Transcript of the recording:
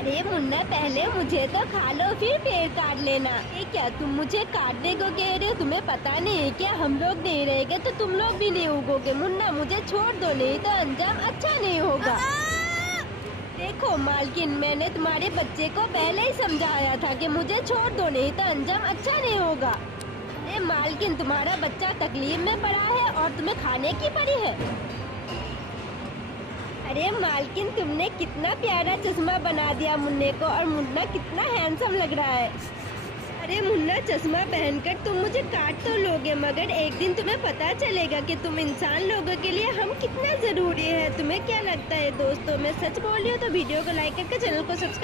अरे मुन्ना, पहले मुझे तो खा लो फिर पेड़ काट लेना। ये क्या तुम मुझे काटने को कह रहे हो? तुम्हें पता नहीं है क्या हम लोग नहीं रहेंगे तो तुम लोग भी नहीं उगोगे। मुन्ना मुझे छोड़ दो, नहीं तो अंजाम अच्छा नहीं होगा। देखो मालकिन, मैंने तुम्हारे बच्चे को पहले ही समझाया था कि मुझे छोड़ दो, नहीं तो अंजाम अच्छा नहीं होगा। अरे मालकिन, तुम्हारा बच्चा तकलीफ में पड़ा है और तुम्हें खाने की पड़ी है। अरे मालकिन, तुमने कितना प्यारा चश्मा बना दिया मुन्ने को, और मुन्ना कितना हैंडसम लग रहा है। अरे मुन्ना, चश्मा पहनकर तुम मुझे काट तो लोगे, मगर एक दिन तुम्हें पता चलेगा कि तुम इंसान लोगों के लिए हम कितना जरूरी है। तुम्हें क्या लगता है दोस्तों, मैं सच बोल रही हूँ? तो वीडियो को लाइक करके चैनल को सब्सक्राइब